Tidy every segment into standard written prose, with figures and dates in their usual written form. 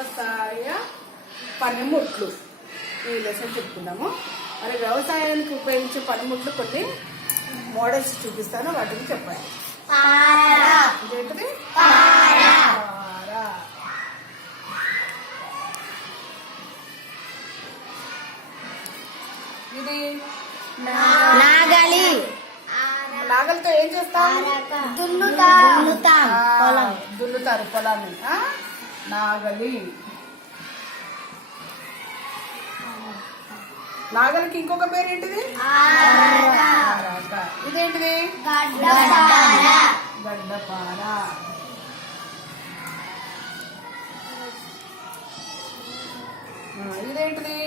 వ్యవసాయ పనిముట్లు ఈ లెసన్ చెప్పుకుందాము. మరి వ్యవసాయానికి ఉపయోగించే పనిముట్లు కొన్ని మోడల్స్ చూపిస్తాను, వాటిని చెప్పాలి. ఏంటిది? ఇది నాగలి. నాగలితో ఏం చేస్తాం? దున్నుతారు పొలాన్ని. నాగలి. నాగలికి ఇంకొక పేరు ఏంటిది? ఇదేంటిది? గడ్డపార. ఇదేంటిది?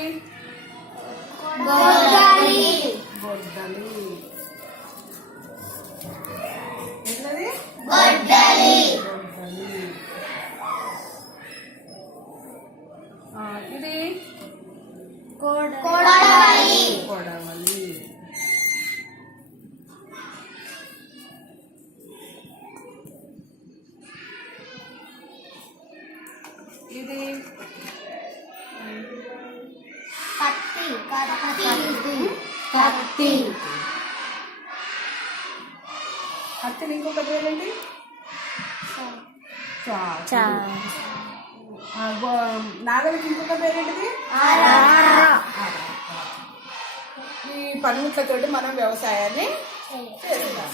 గొడ్డలి. ఏంటది? గొడ్డలి. ఇది కొడవలి. ఇది కత్తి. కత్తిని ఇంకొక పేరేంటి? నాగలికి ఇంకొక పేరేంటిది? ఈ పనిముట్లతోటి మనం వ్యవసాయాన్ని చేస్తాం.